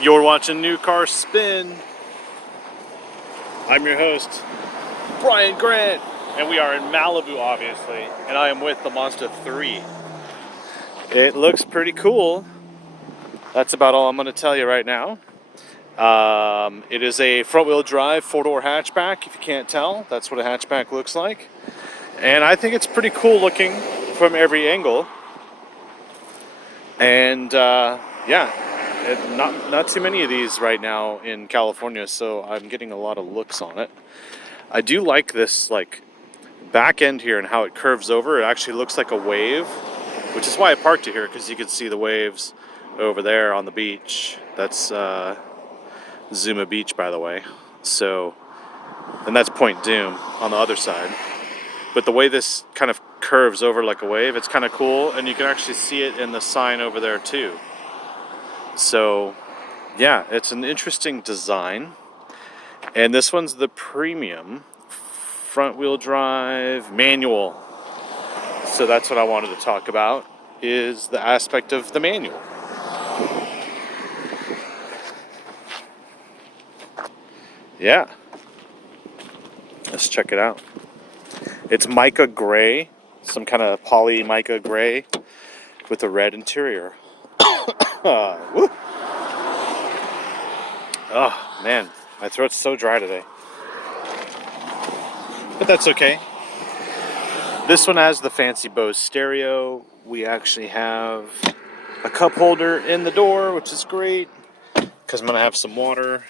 You're watching New Car Spin. I'm your host, Brian Grant, and we are in Malibu, obviously, and I am with the Mazda 3. It looks pretty cool. That's about all I'm going to tell you right now. It is a front-wheel drive, four-door hatchback, if you can't tell. That's what a hatchback looks like. And I think it's pretty cool looking from every angle. And, not too many of these right now in California, so I'm getting a lot of looks on it. I do like this back end here and how it curves over. It actually looks like a wave, which is why I parked it here, because you can see the waves over there on the beach. That's Zuma Beach, by the way. So, and that's Point Doom on the other side. But the way this kind of curves over like a wave, it's kind of cool, and you can actually see it in the sign over there too. So, yeah, it's an interesting design. And this one's the premium front-wheel drive manual. So that's what I wanted to talk about, is the aspect of the manual. Yeah. Let's check it out. It's mica gray, some kind of poly mica gray with a red interior. Woo. Oh, man, my throat's so dry today. But that's okay. This one has the fancy Bose stereo. We actually have a cup holder in the door, which is great, because I'm going to have some water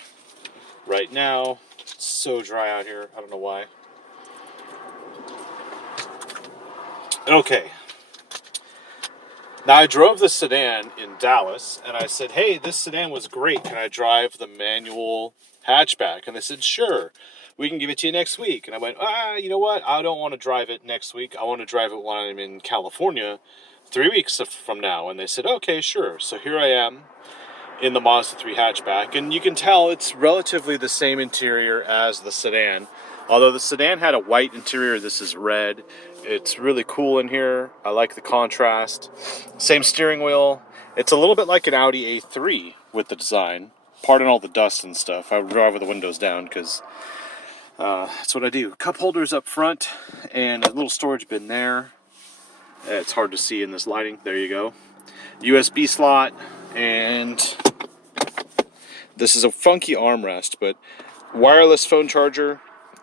right now. It's so dry out here. I don't know why. Okay. Now, I drove the sedan in Dallas, and I said, hey, this sedan was great. Can I drive the manual hatchback? And they said, sure, we can give it to you next week. And I went, you know what? I don't want to drive it next week. I want to drive it when I'm in California 3 weeks from now. And they said, okay, sure. So here I am in the Mazda 3 hatchback. And you can tell it's relatively the same interior as the sedan. Although the sedan had a white interior, this is red. It's really cool in here. I like the contrast. Same steering wheel. It's a little bit like an Audi A3 with the design. Pardon all the dust and stuff. I drive with the windows down because that's what I do. Cup holders up front and a little storage bin there. It's hard to see in this lighting. There you go. USB slot, and this is a funky armrest, but wireless phone charger.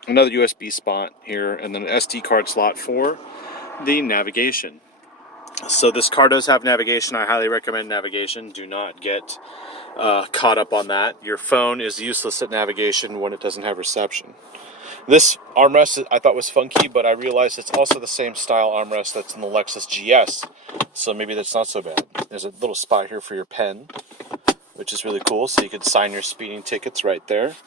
Another USB spot here, and then an SD card slot for the navigation. So this car does have navigation. I highly recommend navigation. Do not get caught up on that. Your phone is useless at navigation when it doesn't have reception. This armrest I thought was funky, but I realized it's also the same style armrest that's in the Lexus GS. So maybe that's not so bad. There's a little spot here for your pen, which is really cool. So you can sign your speeding tickets right there.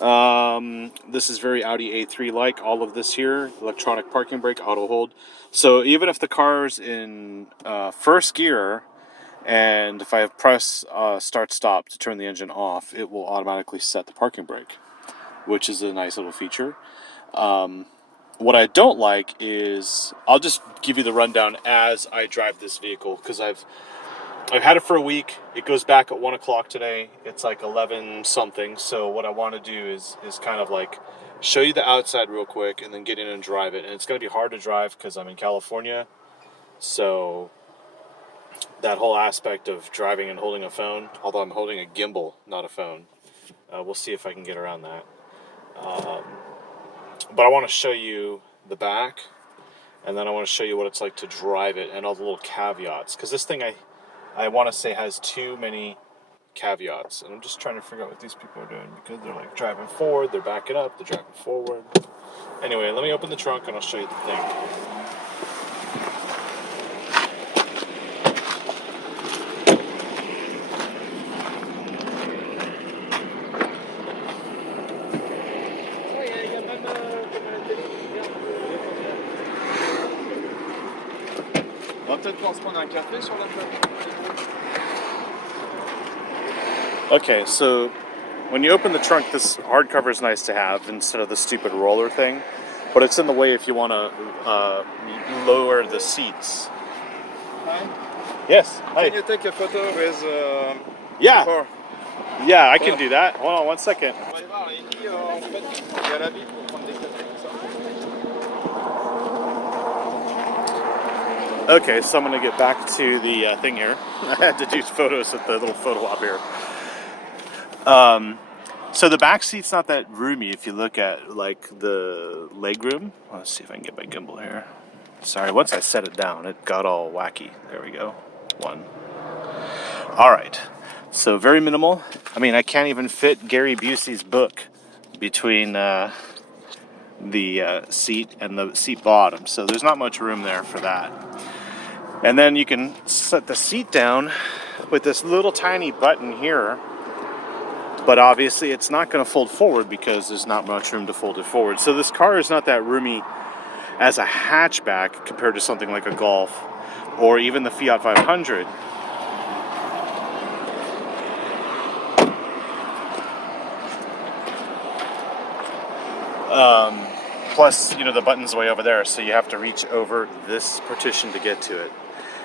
This is very Audi A3-like. All of this here, electronic parking brake, auto hold. So even if the car's in first gear, and if I press start stop to turn the engine off, it will automatically set the parking brake, which is a nice little feature. What I don't like is, I'll just give you the rundown as I drive this vehicle, because I've had it for a week. It goes back at 1 o'clock today. It's like 11 something. So what I want to do is kind of like show you the outside real quick and then get in and drive it. And it's going to be hard to drive because I'm in California. So that whole aspect of driving and holding a phone, although I'm holding a gimbal, not a phone. We'll see if I can get around that. But I want to show you the back, and then I want to show you what it's like to drive it and all the little caveats. Because this thing I want to say has too many caveats, and I'm just trying to figure out what these people are doing, because they're like driving forward, they're backing up, they're driving forward. Anyway, let me open the trunk and I'll show you the thing. Okay, so when you open the trunk, this hardcover is nice to have instead of the stupid roller thing, but it's in the way if you want to lower the seats. Hi. Yes. Hi. Can you take a photo with Yeah. before? Yeah, I can do that. Hold on 1 second. Okay, so I'm going to get back to the thing here. I had to do photos with the little photo op here. So the back seat's not that roomy if you look at like the leg room. Let's see if I can get my gimbal here. Sorry, once I set it down, it got all wacky. There we go. One. All right. So very minimal. I mean, I can't even fit Gary Busey's book between the seat and the seat bottom. So there's not much room there for that. And then you can set the seat down with this little tiny button here. But obviously it's not going to fold forward because there's not much room to fold it forward. So this car is not that roomy as a hatchback compared to something like a Golf or even the Fiat 500. Plus, you know, the button's way over there, so you have to reach over this partition to get to it.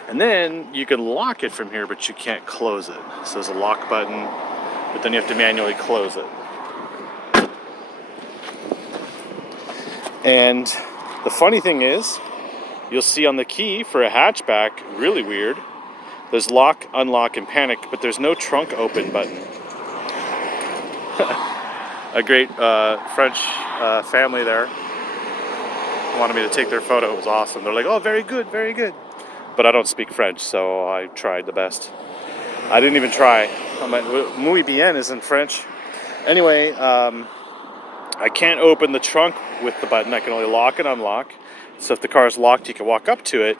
And then you can lock it from here, but you can't close it. So there's a lock button, but then you have to manually close it. And the funny thing is, you'll see on the key for a hatchback, really weird, there's lock, unlock, and panic, but there's no trunk open button. A great French family there wanted me to take their photo. It was awesome. They're like, oh, very good, very good. But I don't speak French, so I tried the best. I didn't even try. I'm like, muy bien isn't French. Anyway, I can't open the trunk with the button. I can only lock and unlock. So if the car is locked, you can walk up to it,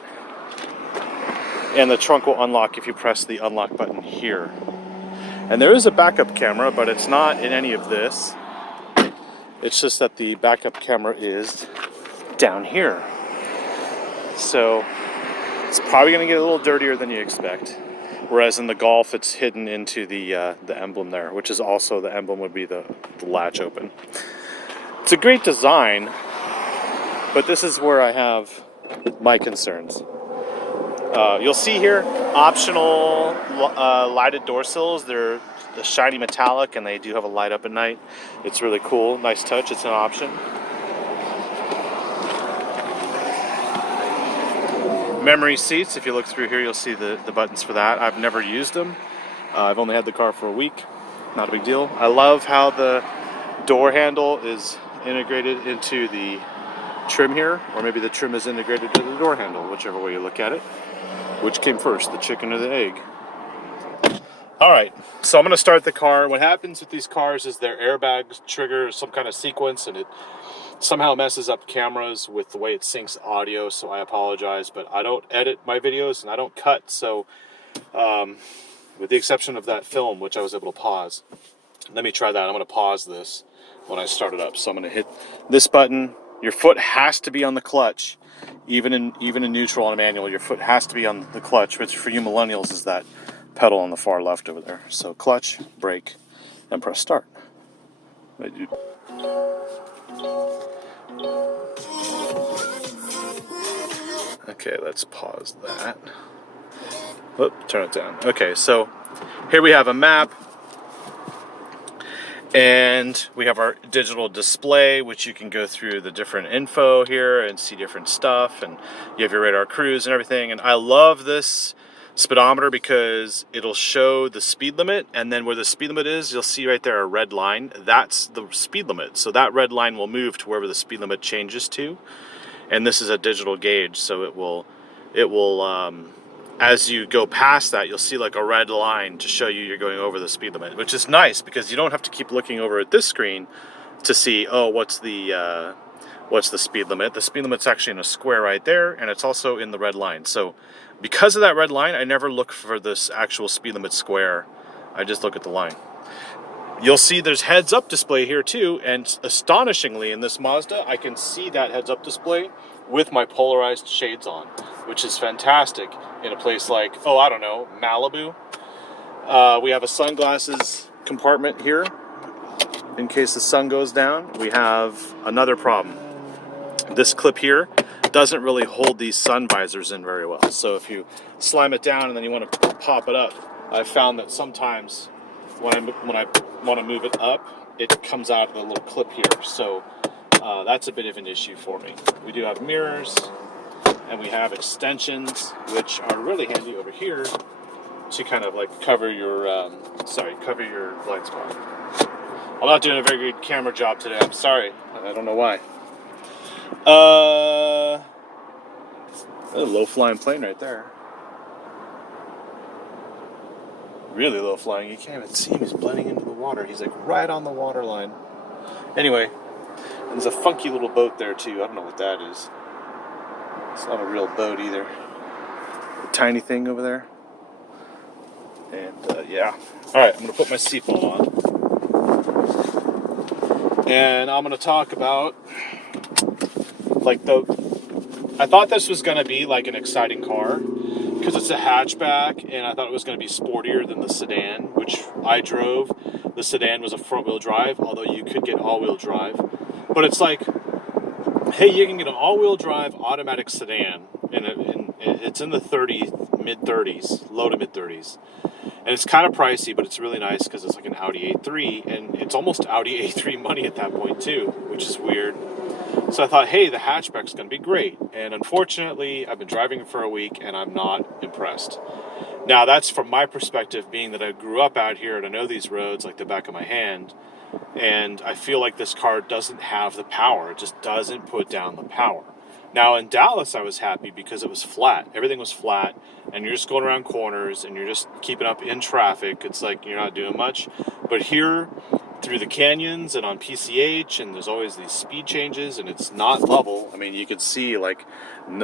and the trunk will unlock if you press the unlock button here. And there is a backup camera, but it's not in any of this. It's just that the backup camera is down here. So it's probably going to get a little dirtier than you expect. Whereas in the Golf, it's hidden into the emblem there, which is also the emblem would be the latch open. It's a great design, but this is where I have my concerns. You'll see here optional lighted door sills. They're the shiny metallic, and they do have a light up at night. It's really cool, nice touch. It's an option. Memory seats. If you look through here, you'll see the buttons for that. I've never used them. I've only had the car for a week. Not a big deal. I love how the door handle is integrated into the trim here, or maybe the trim is integrated to the door handle, whichever way you look at it. Which came first, the chicken or the egg? Alright, so I'm going to start the car. What happens with these cars is their airbags trigger some kind of sequence, and it somehow messes up cameras with the way it syncs audio, so I apologize, but I don't edit my videos and I don't cut, so with the exception of that film, which I was able to pause. Let me try that. I'm going to pause this when I start it up. So I'm going to hit this button. Your foot has to be on the clutch. Even in neutral on a manual, your foot has to be on the clutch, which for you millennials is that pedal on the far left over there. So clutch, brake, and press start. Okay, let's pause that. Whoop, turn it down. Okay, so here we have a map. And we have our digital display, which you can go through the different info here and see different stuff. And you have your radar cruise and everything. And I love this speedometer because it'll show the speed limit. And then where the speed limit is, you'll see right there a red line. That's the speed limit. So that red line will move to wherever the speed limit changes to. And this is a digital gauge, so it will as you go past that, you'll see like a red line to show you're going over the speed limit, which is nice because you don't have to keep looking over at this screen to see, oh, what's the speed limit. The speed limit's actually in a square right there, and it's also in the red line. So because of that red line, I never look for this actual speed limit square. I just look at the line. You'll see there's heads-up display here too, and astonishingly in this Mazda, I can see that heads-up display with my polarized shades on, which is fantastic in a place like, oh, I don't know, Malibu. We have a sunglasses compartment here in case the sun goes down. We have another problem. This clip here doesn't really hold these sun visors in very well. So if you slam it down and then you want to pop it up, I've found that sometimes when I want to move it up, it comes out of the little clip here. So that's a bit of an issue for me. We do have mirrors, and we have extensions, which are really handy over here to kind of like cover your blind spot. I'm not doing a very good camera job today. I'm sorry. I don't know why. A low flying plane right there. Really low flying. You can't even see him. He's blending into the water. He's like right on the water line. Anyway, there's a funky little boat there too. I don't know what that is. It's not a real boat either. A tiny thing over there. And yeah. Alright, I'm going to put my seatbelt on. And I'm going to talk about I thought this was going to be like an exciting car because it's a hatchback, and I thought it was going to be sportier than the sedan, which I drove. The sedan was a front-wheel drive, although you could get all-wheel drive. But it's like, hey, you can get an all-wheel drive automatic sedan, and it's in the mid-30s, low to mid-30s. And it's kind of pricey, but it's really nice because it's like an Audi A3, and it's almost Audi A3 money at that point too, which is weird. So I thought, hey, the hatchback's going to be great. And unfortunately, I've been driving it for a week, and I'm not impressed. Now, that's from my perspective, being that I grew up out here, and I know these roads like the back of my hand. And I feel like this car doesn't have the power. It just doesn't put down the power. Now, in Dallas, I was happy because it was flat. Everything was flat, and you're just going around corners, and you're just keeping up in traffic. It's like you're not doing much. But here, through the canyons and on PCH, and there's always these speed changes, and it's not level. I mean, you could see, like,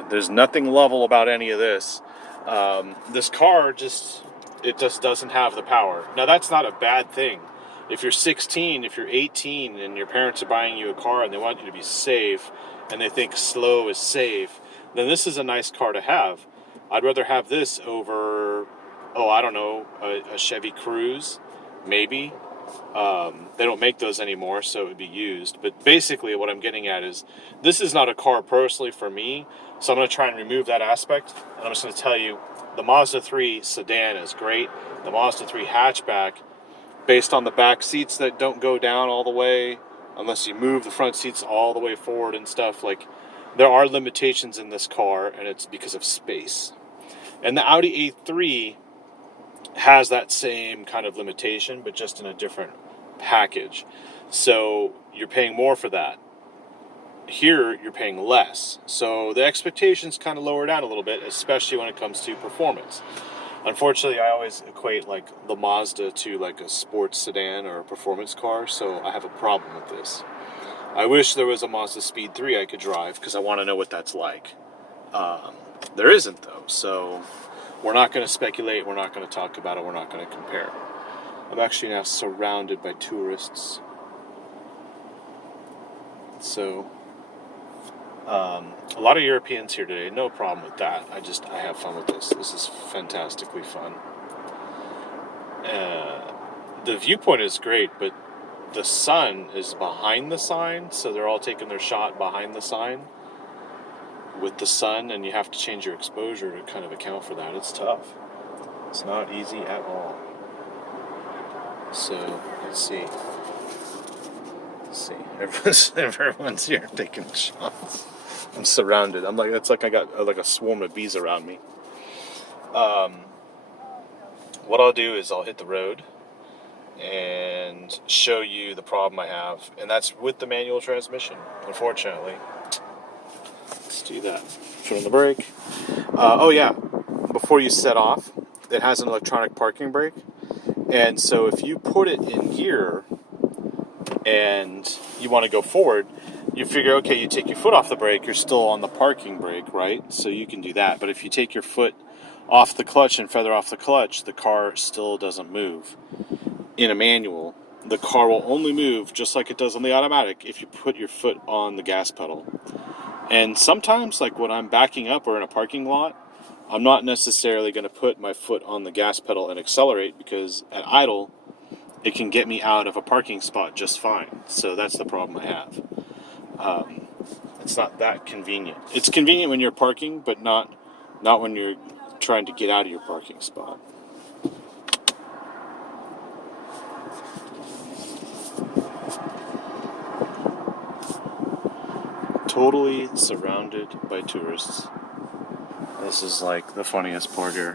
there's nothing level about any of this. This car just doesn't have the power. Now, that's not a bad thing. If you're 16, if you're 18, and your parents are buying you a car and they want you to be safe, and they think slow is safe, then this is a nice car to have. I'd rather have this over, I don't know, a Chevy Cruze, maybe. They don't make those anymore, so it would be used. But basically what I'm getting at is, this is not a car personally for me, so I'm going to try and remove that aspect, and I'm just going to tell you, the Mazda 3 sedan is great. The Mazda 3 hatchback, based on the back seats that don't go down all the way, unless you move the front seats all the way forward and stuff, like, there are limitations in this car, and it's because of space. And the Audi A3 has that same kind of limitation, but just in a different package. So you're paying more for that. Here, you're paying less. So the expectations kind of lower down a little bit, especially when it comes to performance. Unfortunately, I always equate like the Mazda to like a sports sedan or a performance car, so I have a problem with this. I wish there was a Mazda Speed 3 I could drive because I want to know what that's like. There isn't, though, so we're not going to speculate, we're not going to talk about it, we're not going to compare. I'm actually now surrounded by tourists. So, a lot of Europeans here today, no problem with that. I have fun with this. This is fantastically fun. The viewpoint is great, but the sun is behind the sign, so they're all taking their shot behind the sign with the sun, and you have to change your exposure to kind of account for that. It's tough. It's not easy at all. So, let's see. Everyone's here taking shots. I'm surrounded. It's like I got like a swarm of bees around me. What I'll do is I'll hit the road and show you the problem I have, and that's with the manual transmission, unfortunately. Let's do that. Put on the brake. Before you set off, it has an electronic parking brake, and so if you put it in gear and you want to go forward, you figure, okay, you take your foot off the brake, you're still on the parking brake, right? So you can do that. But if you take your foot off the clutch and feather off the clutch, the car still doesn't move. In a manual, the car will only move just like it does on the automatic if you put your foot on the gas pedal. And sometimes, like when I'm backing up or in a parking lot, I'm not necessarily going to put my foot on the gas pedal and accelerate, because at idle, it can get me out of a parking spot just fine. So that's the problem I have. It's not that convenient. It's convenient when you're parking, but not when you're trying to get out of your parking spot. totally surrounded by tourists. This is like the funniest part here.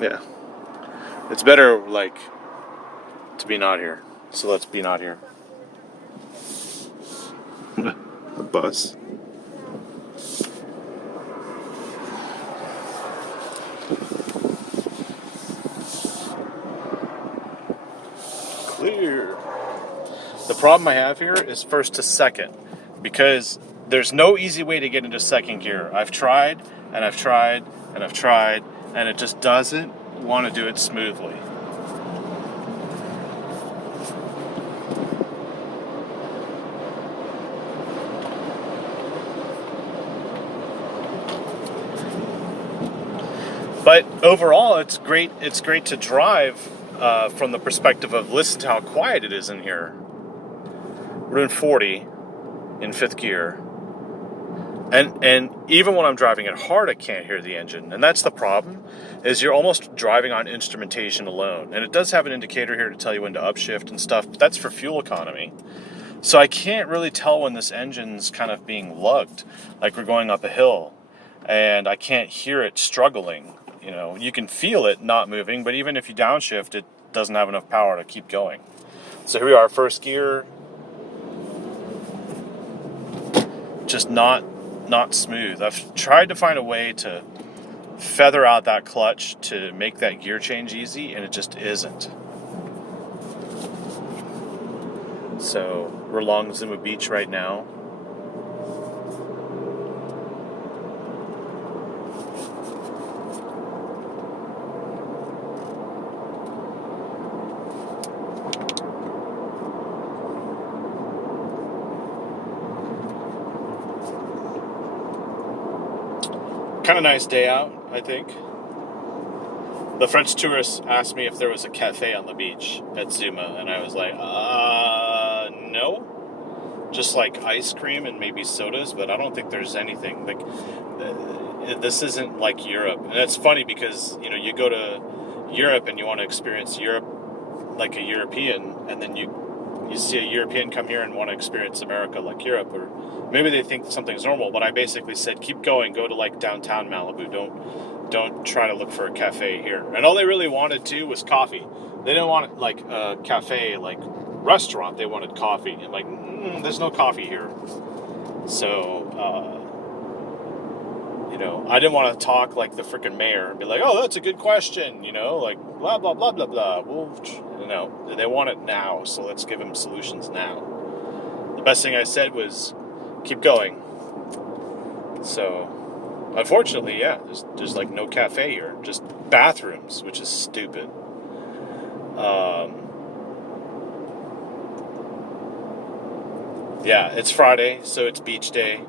Yeah. It's better, like, to be not here. So let's be not here. A bus. Clear. The problem I have here is first to second, because there's no easy way to get into second gear. I've tried, and I've tried, and I've tried, and it just doesn't want to do it smoothly. But overall, it's great. It's great to drive from the perspective of listen to how quiet it is in here. We're doing 40 in fifth gear, and even when I'm driving it hard, I can't hear the engine. And that's the problem. Is you're almost driving on instrumentation alone, and it does have an indicator here to tell you when to upshift and stuff. But that's for fuel economy. So I can't really tell when this engine's kind of being lugged, like we're going up a hill, and I can't hear it struggling. You know, you can feel it not moving, but even if you downshift, it doesn't have enough power to keep going. So here we are, first gear, just not smooth. I've tried to find a way to feather out that clutch to make that gear change easy, and it just isn't. So we're along Zuma Beach right now. Kind of nice day out, I think. The French tourists asked me if there was a cafe on the beach at Zuma, and I was like, no. Just like ice cream and maybe sodas, but I don't think there's anything. Like, this isn't like Europe. And it's funny because, you know, you go to Europe and you want to experience Europe like a European, and then you see a European come here and want to experience America like Europe, or maybe they think something's normal, but I basically said, keep going, go to like downtown Malibu, don't try to look for a cafe here. And all they really wanted too was coffee. They didn't want like a cafe, like restaurant, they wanted coffee. And like, there's no coffee here. So, you know, I didn't want to talk like the freaking mayor and be like, oh, that's a good question, you know, like blah, blah, blah, blah, blah. Well, you know, they want it now, so let's give them solutions now. The best thing I said was, keep going. So, unfortunately, yeah, there's like no cafe here, just bathrooms, which is stupid. Yeah, it's Friday, so it's beach day.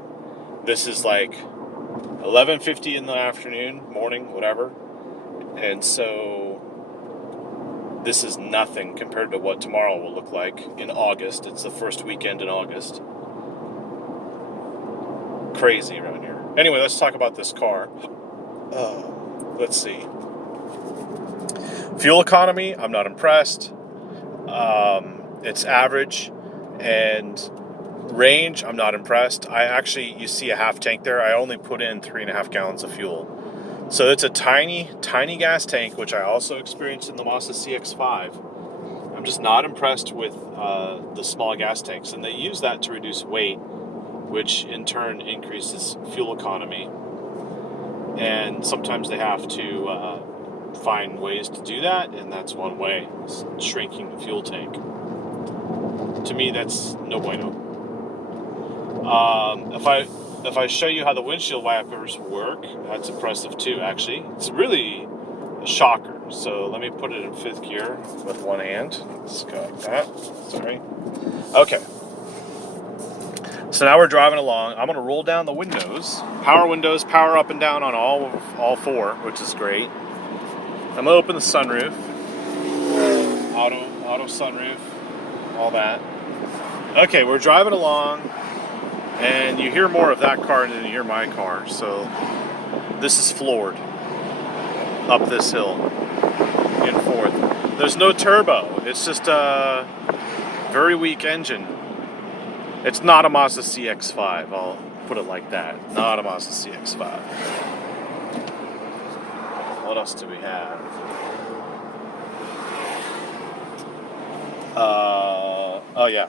This is like 11:50 in the afternoon, morning, whatever. And so this is nothing compared to what tomorrow will look like in August. It's the first weekend in August. Crazy around here. Anyway, let's talk about this car. Let's see. Fuel economy, I'm not impressed. It's average. And range, I'm not impressed. You see a half tank there. I only put in 3.5 gallons of fuel. So it's a tiny, tiny gas tank, which I also experienced in the Mazda CX-5. I'm just not impressed with the small gas tanks. And they use that to reduce weight, which in turn increases fuel economy. And sometimes they have to find ways to do that, and that's one way, shrinking the fuel tank. To me, that's no bueno. If I show you how the windshield wipers work, that's impressive too, actually. It's really a shocker. So let me put it in fifth gear with one hand. Let's go like that. Sorry. Okay. So now we're driving along. I'm going to roll down the windows. Power windows, power up and down on all four, which is great. I'm going to open the sunroof. Auto sunroof. All that. Okay, we're driving along, and you hear more of that car than you hear my car. So this is floored up this hill and forth. There's no turbo. It's just Very weak engine. It's not a Mazda CX-5, I'll put it like that. Not a Mazda CX-5. What else do we have? Oh yeah.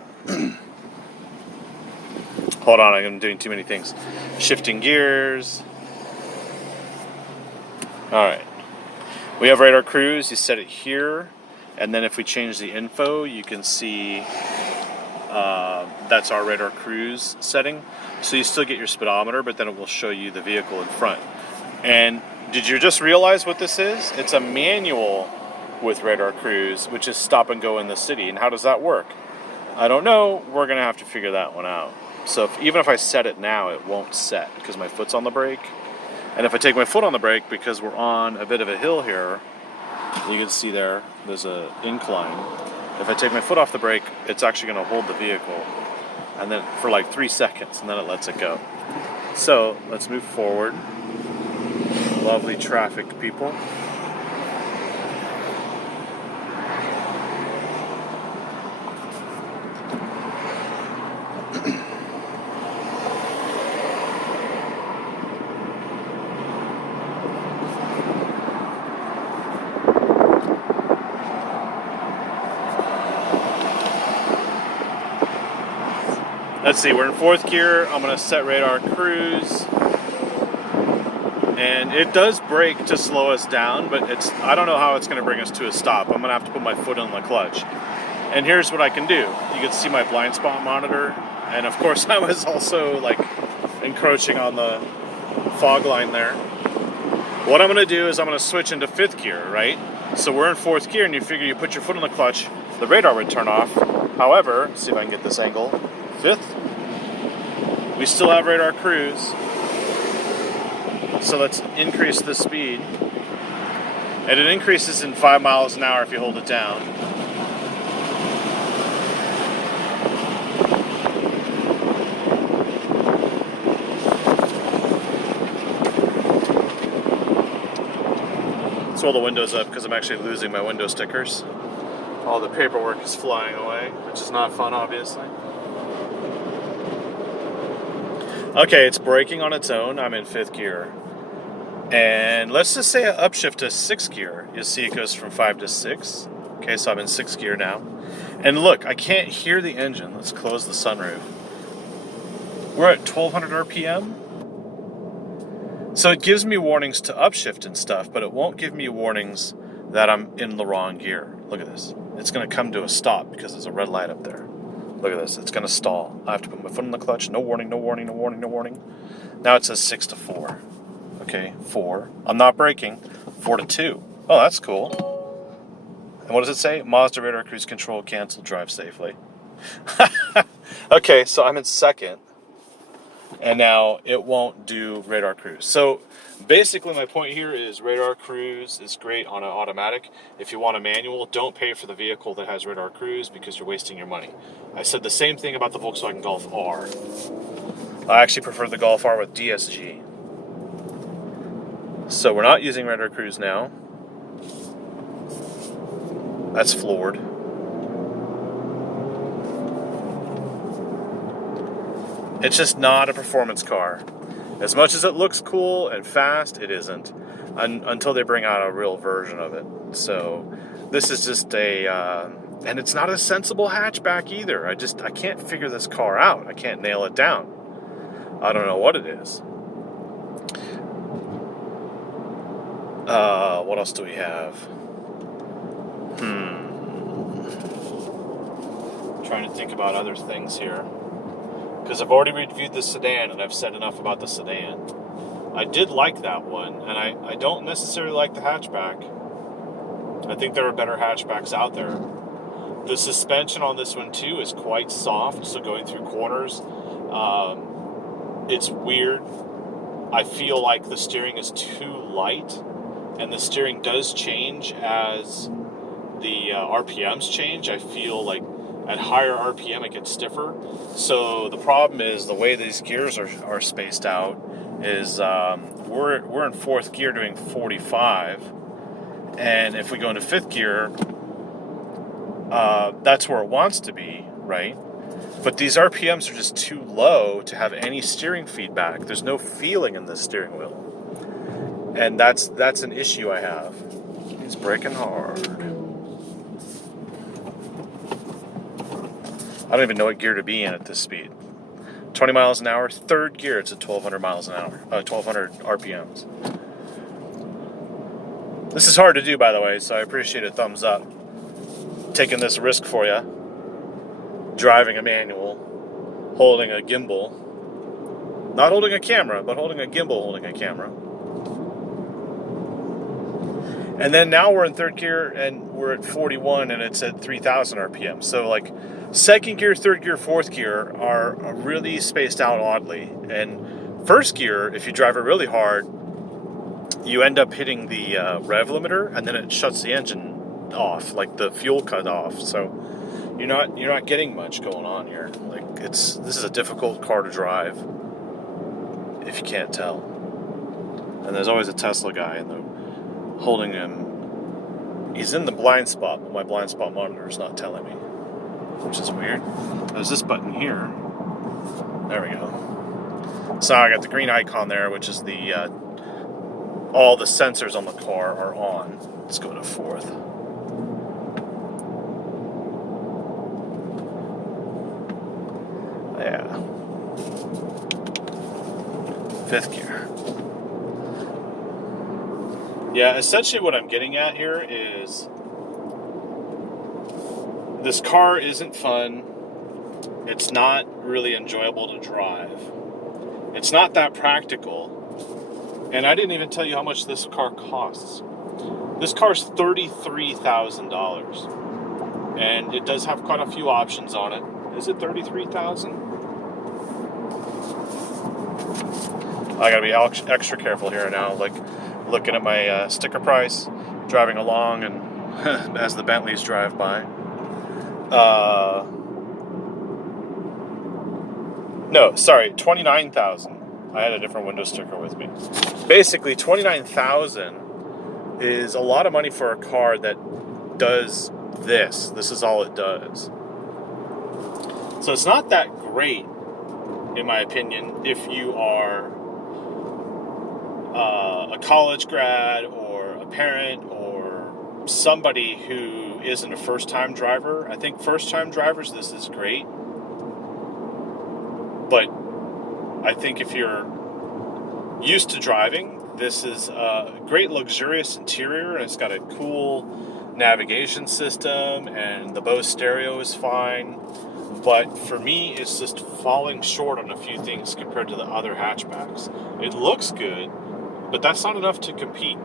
Hold on, I'm doing too many things. Shifting gears. Alright. We have radar cruise, you set it here, and then if we change the info, you can see that's our radar cruise setting. So you still get your speedometer, but then it will show you the vehicle in front. And did you just realize what this is? It's a manual with radar cruise, which is stop and go in the city. And how does that work? I don't know. We're going to have to figure that one out. So even if I set it now, it won't set because my foot's on the brake. And if I take my foot on the brake, because we're on a bit of a hill here, you can see there's an incline. If I take my foot off the brake, it's actually going to hold the vehicle, and then for like 3 seconds, and then it lets it go. So let's move forward. Lovely traffic, people. Let's see, we're in 4th gear. I'm going to set radar cruise. And it does brake to slow us down, but I don't know how it's going to bring us to a stop. I'm going to have to put my foot on the clutch. And here's what I can do. You can see my blind spot monitor. And of course, I was also like encroaching on the fog line there. What I'm going to do is I'm going to switch into 5th gear, right? So we're in 4th gear, and you figure you put your foot on the clutch, the radar would turn off. However, see if I can get this angle. 5th. We still have radar cruise. So let's increase the speed. And it increases in 5 miles an hour if you hold it down. Let's roll the windows up because I'm actually losing my window stickers. All the paperwork is flying away, which is not fun, obviously. Okay, it's braking on its own. I'm in 5th gear. And let's just say I upshift to 6th gear. You'll see it goes from 5 to 6. Okay, so I'm in 6th gear now. And look, I can't hear the engine. Let's close the sunroof. We're at 1200 RPM. So it gives me warnings to upshift and stuff, but it won't give me warnings that I'm in the wrong gear. Look at this. It's going to come to a stop because there's a red light up there. Look at this. It's going to stall. I have to put my foot on the clutch. No warning, no warning, no warning, no warning. Now it says 6 to 4. Okay, 4. I'm not braking. 4 to 2. Oh, that's cool. And what does it say? Mazda radar cruise control cancel, drive safely. Okay, so I'm in 2nd. And now it won't do radar cruise. So basically my point here is radar cruise is great on an automatic. If you want a manual, don't pay for the vehicle that has radar cruise because you're wasting your money. I said the same thing about the Volkswagen Golf R. I actually prefer the Golf R with DSG. So we're not using radar cruise now. That's floored. It's just not a performance car. As much as it looks cool and fast, it isn't. Until they bring out a real version of it. So this is just and it's not a sensible hatchback either. I can't figure this car out. I can't nail it down. I don't know what it is. What else do we have? Trying to think about other things here. Because I've already reviewed the sedan and I've said enough about the sedan. I did like that one, and I don't necessarily like the hatchback. I think there are better hatchbacks out there. The suspension on this one too is quite soft, so going through corners, it's weird. I feel like the steering is too light, and the steering does change as the RPMs change. I feel like at higher RPM it gets stiffer. So the problem is the way these gears are spaced out is we're in 4th gear doing 45, and if we go into 5th gear, that's where it wants to be. right? But these RPMs are just too low to have any steering feedback. There's no feeling in this steering wheel. And that's an issue I have. He's braking hard. I don't even know what gear to be in at this speed. 20 miles an hour, third gear, it's at 1,200 miles an hour, 1,200 RPMs. This is hard to do, by the way, so I appreciate a thumbs up. Taking this risk for you. Driving a manual, holding a gimbal. Not holding a camera, but holding a gimbal holding a camera. And then now we're in third gear and we're at 41 and it's at 3,000 RPM. So like second gear, third gear, fourth gear are really spaced out oddly. And first gear, if you drive it really hard, you end up hitting the rev limiter and then it shuts the engine off, like the fuel cut off. So you're not getting much going on here. Like this is a difficult car to drive if you can't tell. And there's always a Tesla guy in the holding him. He's in the blind spot, but my blind spot monitor is not telling me, which is weird. There's this button here. There we go. So I got the green icon there, which is the all the sensors on the car are on. Let's go to fourth. Yeah. Fifth gear. Yeah, essentially what I'm getting at here is this car isn't fun. It's not really enjoyable to drive. It's not that practical. And I didn't even tell you how much this car costs. This car's $33,000. And it does have quite a few options on it. Is it $33,000? I gotta be extra careful here now, like looking at my sticker price, driving along, and as the Bentleys drive by. No, sorry, 29,000. I had a different window sticker with me. Basically, 29,000 is a lot of money for a car that does this. This is all it does. So it's not that great, in my opinion, if you are a college grad or a parent or somebody who isn't a first-time driver. I think first-time drivers, this is great. But I think if you're used to driving, this is a great luxurious interior, and it's got a cool navigation system, and the Bose stereo is fine. But for me, it's just falling short on a few things compared to the other hatchbacks. It looks good, but that's not enough to compete.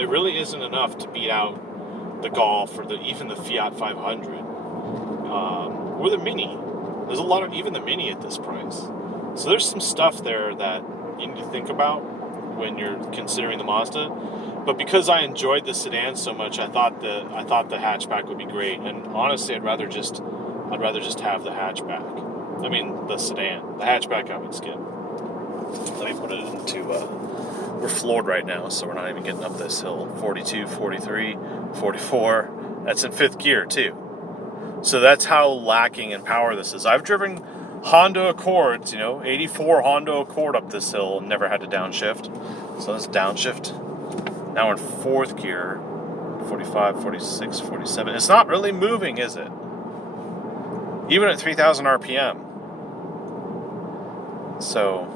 It really isn't enough to beat out the Golf or even the Fiat 500 or the Mini. There's a lot of even the Mini at this price. So there's some stuff there that you need to think about when you're considering the Mazda. But because I enjoyed the sedan so much, I thought the hatchback would be great. And honestly, I'd rather just have the hatchback. I mean, the sedan. The hatchback I would skip. Let me put it into, we're floored right now, so we're not even getting up this hill. 42, 43, 44. That's in fifth gear, too. So that's how lacking in power this is. I've driven Honda Accords, 84 Honda Accord up this hill and never had to downshift. So let's downshift. Now we're in fourth gear. 45, 46, 47. It's not really moving, is it? Even at 3,000 RPM. So,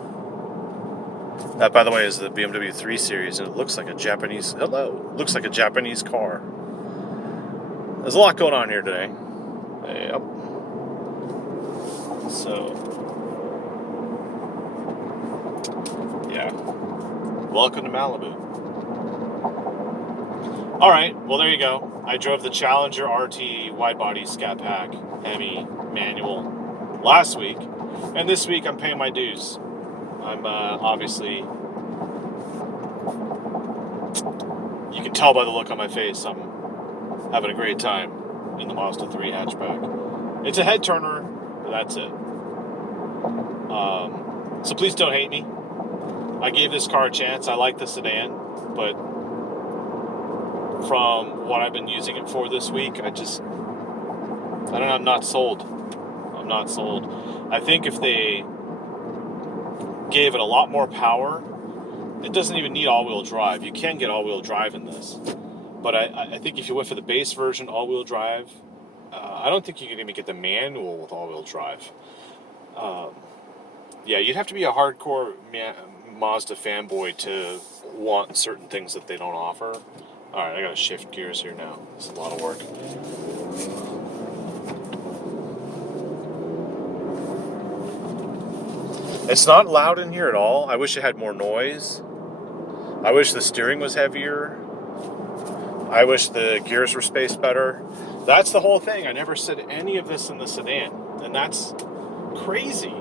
that, by the way, is the BMW 3 Series, and it looks like a Japanese car. There's a lot going on here today. Yep. So, yeah. Welcome to Malibu. All right, well, there you go. I drove the Challenger RT wide-body Scat Pack Hemi manual last week, and this week I'm paying my dues. I'm obviously, you can tell by the look on my face, I'm having a great time in the Mazda 3 hatchback. It's a head turner, but that's it. So please don't hate me. I gave this car a chance. I like the sedan, but from what I've been using it for this week, I'm not sold. I'm not sold. I think if they gave it a lot more power, it doesn't even need all-wheel drive. You can get all-wheel drive in this. But I think if you went for the base version all-wheel drive, I don't think you can even get the manual with all-wheel drive. Yeah, you'd have to be a hardcore Mazda fanboy to want certain things that they don't offer. Alright, I gotta shift gears here now. It's a lot of work. It's not loud in here at all. I wish it had more noise. I wish the steering was heavier. I wish the gears were spaced better. That's the whole thing. I never said any of this in the sedan. And that's crazy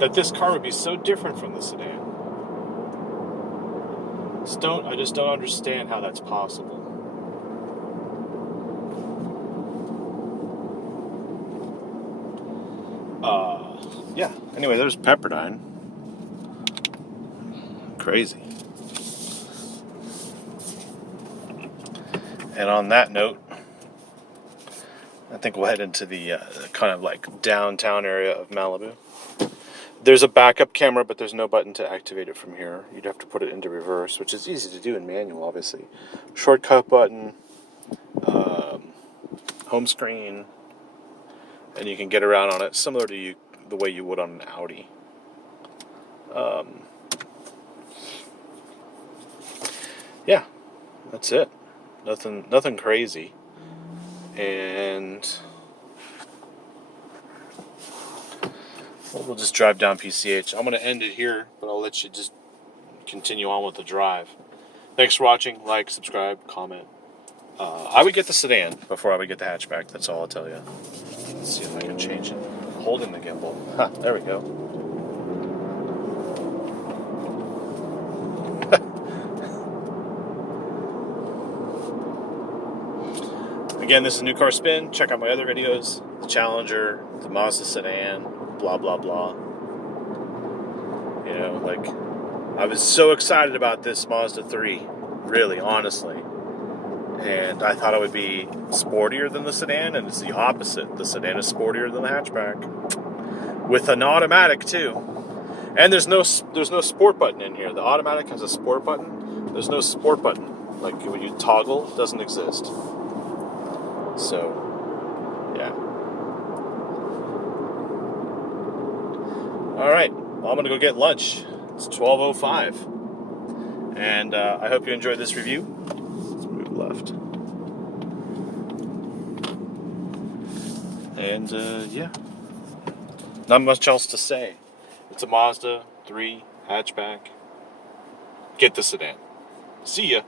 that this car would be so different from the sedan. I just don't understand how that's possible. Yeah. Anyway, there's Pepperdine. Crazy. And on that note, I think we'll head into the kind of like downtown area of Malibu. There's a backup camera, but there's no button to activate it from here. You'd have to put it into reverse, which is easy to do in manual, obviously. Shortcut button, home screen, and you can get around on it similar to the way you would on an Audi. Yeah, that's it. Nothing crazy. And we'll just drive down PCH. I'm going to end it here, but I'll let you just continue on with the drive. Thanks for watching. Like, subscribe, comment. I would get the sedan before I would get the hatchback. That's all I'll tell you. Let's see if I can change it. Holding the gimbal. Ha, there we go. Again, this is New Car Spin. Check out my other videos. The Challenger, the Mazda sedan, blah, blah, blah. You know, like, I was so excited about this Mazda 3. Really, honestly. And I thought it would be sportier than the sedan, and it's the opposite. The sedan is sportier than the hatchback. With an automatic, too. And there's no sport button in here. The automatic has a sport button. There's no sport button. Like, when you toggle, it doesn't exist. So, yeah. Alright, well, I'm going to go get lunch. It's 12:05. And I hope you enjoyed this review. Let's move left. And, yeah. Not much else to say. It's a Mazda 3 hatchback. Get the sedan. See ya.